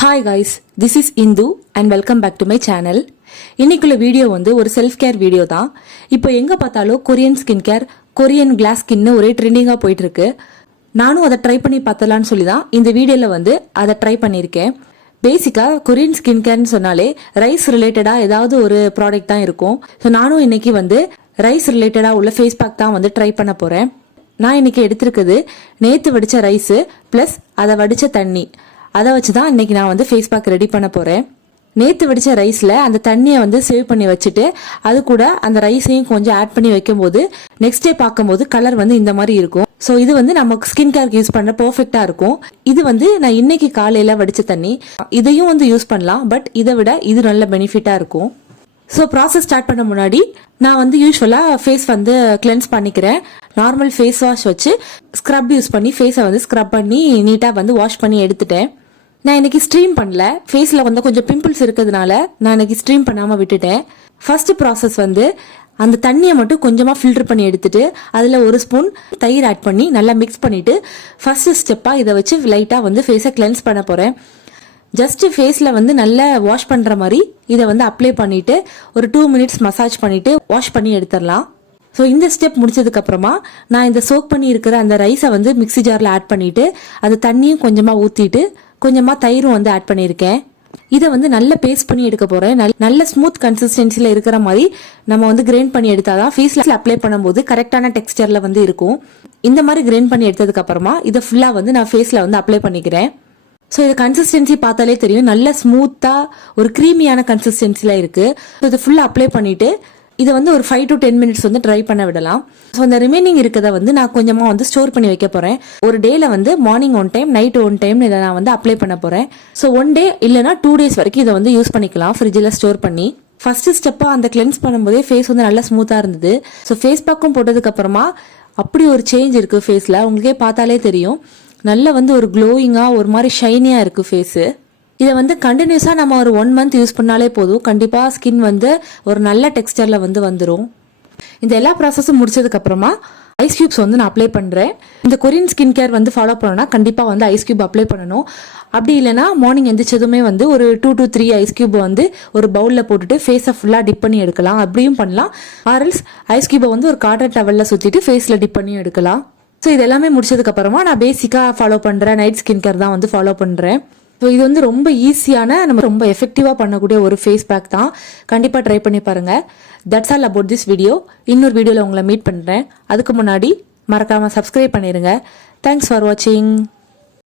Hi guys, this is Indu and welcome back to my channel. இன்னைக்குள்ள video ஒரு self care video தான். இப்போ எங்க பார்த்தாலும் Korean skin care, Korean glass ஸ்கின்னு ஒரே ட்ரெண்டிங்கா போயிட்டு இருக்கு. நானும் அதை ட்ரை பண்ணி பார்த்தலாம்னு சொல்லி தான் இந்த வீடியோல அதை ட்ரை பண்ணியிருக்கேன். பேசிக்கா கொரியன் ஸ்கின் கேர்னு சொன்னாலே ரைஸ் ரிலேட்டடா ஏதாவது ஒரு ப்ராடக்ட் தான் இருக்கும். ஸோ நானும் இன்னைக்கு ரைஸ் ரிலேட்டடா உள்ள ஃபேஸ் பேக் தான் ட்ரை பண்ண போறேன். நான் இன்னைக்கு எடுத்திருக்குது நேத்து வடிச்ச ரைஸ் பிளஸ் அதை வடிச்ச தண்ணி. அதை வச்சு தான் இன்னைக்கு நான் ஃபேஸ் பேக் ரெடி பண்ண போறேன். நேத்து வடிச்ச ரைஸ்ல அந்த தண்ணியை சேவ் பண்ணி வச்சுட்டு அது கூட அந்த ரைஸையும் கொஞ்சம் ஆட் பண்ணி வைக்கும் போது நெக்ஸ்ட் டே பார்க்கும்போது கலர் இந்த மாதிரி இருக்கும். ஸோ இது நமக்கு ஸ்கின் கேருக்கு யூஸ் பண்ண பெர்ஃபெக்டா இருக்கும். இது நான் இன்னைக்கு காலையில வடிச்ச தண்ணி, இதையும் யூஸ் பண்ணலாம். பட் இதை விட இது நல்ல பெனிஃபிட்டா இருக்கும். ஸோ ப்ராசஸ் ஸ்டார்ட் பண்ண முன்னாடி நான் யூஸ்வலா ஃபேஸ் கிளென்ஸ் பண்ணிக்கிறேன். நார்மல் ஃபேஸ் வாஷ் வச்சு ஸ்க்ரப் யூஸ் பண்ணி ஃபேஸை ஸ்க்ரப் பண்ணி நீட்டா வாஷ் பண்ணி எடுத்துட்டேன். நான் இன்னைக்கு ஸ்ட்ரீம் பண்ணல. ஃபேஸ்ல கொஞ்சம் பிம்பிள்ஸ் இருக்கிறதுனால நான் இன்னைக்கு ஸ்ட்ரீம் பண்ணாம விட்டுட்டேன். ஃபர்ஸ்ட் ப்ராசஸ் அந்த தண்ணியை மட்டும் கொஞ்சமா ஃபில்டர் பண்ணி எடுத்துட்டு அதுல ஒரு ஸ்பூன் தயிர் ஆட் பண்ணி நல்லா மிக்ஸ் பண்ணிட்டு ஃபர்ஸ்ட் ஸ்டெப்பா இதை வச்சு லைட்டா ஃபேஸை கிளென்ஸ் பண்ண போறேன். ஜஸ்ட் ஃபேஸ்ல நல்லா வாஷ் பண்ற மாதிரி இதை அப்ளை பண்ணிட்டு ஒரு 2 மினிட்ஸ் மசாஜ் பண்ணிட்டு வாஷ் பண்ணி எடுத்துடலாம். ஸோ இந்த ஸ்டெப் முடிச்சதுக்கு அப்புறமா நான் இந்த சோக் பண்ணி இருக்கிற அந்த ரைஸை மிக்ஸி ஜார்ல ஆட் பண்ணிட்டு அந்த தண்ணியும் கொஞ்சமா ஊத்திட்டு கொஞ்சமா தயிரும் ஆட் பண்ணியிருக்கேன். இதை நல்லா பேஸ்ட் பண்ணி எடுக்க போறேன். நல்ல ஸ்மூத் கன்சிஸ்டன்சில இருக்கிற மாதிரி நம்ம கிரைண்ட் பண்ணி எடுத்தாதான் ஃபேஸ்ல அப்ளை பண்ணும்போது கரெக்டான டெக்ஸ்டர்ல இருக்கும். இந்த மாதிரி கிரைண்ட் பண்ணி எடுத்ததுக்கு அப்புறமா இதை ஃபுல்லா நான் ஃபேஸ்ல அப்ளை பண்ணிக்கிறேன். ஸோ இது கன்சிஸ்டன்சி பார்த்தாலே தெரியும், நல்ல ஸ்மூத்தா ஒரு கிரீமியான கன்சிஸ்டன்சில இருக்கு. இதை ஃபுல்லா அப்ளை பண்ணிட்டு இதை ஒரு 5 to 10 மினிட்ஸ் ட்ரை பண்ண விடலாம். ஸோ அந்த ரிமைனிங் இருக்கதை நான் கொஞ்சமா ஸ்டோர் பண்ணி வைக்க போறேன். ஒரு டேல மார்னிங் 1 டைம் நைட் 1 டைம் இதை நான் அப்ளை பண்ண போறேன். ஸோ 1 டே இல்லைன்னா 2 டேஸ் வரைக்கும் இதை யூஸ் பண்ணிக்கலாம் ஃப்ரிட்ஜில் ஸ்டோர் பண்ணி. ஃபர்ஸ்ட் ஸ்டெப்பா அந்த கிளென்ஸ் பண்ணும்போதே ஃபேஸ் நல்லா ஸ்மூத்தா இருந்தது. ஸோ ஃபேஸ் பேக்கும் போட்டதுக்கு அப்புறமா அப்படி ஒரு சேஞ்ச் இருக்கு ஃபேஸ்ல, உங்களுக்கே பார்த்தாலே தெரியும். நல்ல ஒரு க்ளோயிங்கா ஒரு மாதிரி ஷைனியா இருக்கு ஃபேஸ். இதை கண்டினியூஸா நம்ம ஒரு 1 மந்த் யூஸ் பண்ணாலே போதும், கண்டிப்பா ஸ்கின் ஒரு நல்ல டெக்ஸ்டர்ல வந்துரும். இந்த எல்லா ப்ராசஸும் முடிச்சதுக்கு அப்புறமா ஐஸ் கியூப்ஸ் நான் அப்ளை பண்றேன். இந்த கொரியன் ஸ்கின் கேர் ஃபாலோ பண்ணணும்னா கண்டிப்பா ஐஸ் கியூப் அப்ளை பண்ணணும். அப்படி இல்லைன்னா மார்னிங் எந்திரிச்சதுமே ஒரு 2 to 3 ஐஸ் கியூப் ஒரு பவுல்ல போட்டுட்டு ஃபேஸை ஃபுல்லா டிப் பண்ணி எடுக்கலாம். அப்படியும் பண்ணலாம். ஆர்எல்ஸ் ஐஸ் கியூபை ஒரு காட்டன் டவல்ல சுத்திட்டு ஃபேஸ்ல டிப் பண்ணி எடுக்கலாம். ஸோ இது எல்லாமே முடிச்சதுக்கு அப்புறமா நான் பேசிக்கா ஃபாலோ பண்றேன் நைட் ஸ்கின் கேர் தான் ஃபாலோ பண்றேன். ஸோ இது ரொம்ப ஈஸியான நம்ம ரொம்ப எஃபெக்டிவா பண்ணக்கூடிய ஒரு ஃபேஸ் பேக் தான். கண்டிப்பா ட்ரை பண்ணி பாருங்க. That's all about this video. இன்னொரு வீடியோல உங்களை மீட் பண்றேன். அதுக்கு முன்னாடி மறக்காம சப்ஸ்கிரைப் பண்ணிருங்க. தேங்க்ஸ் ஃபார் வாட்சிங்.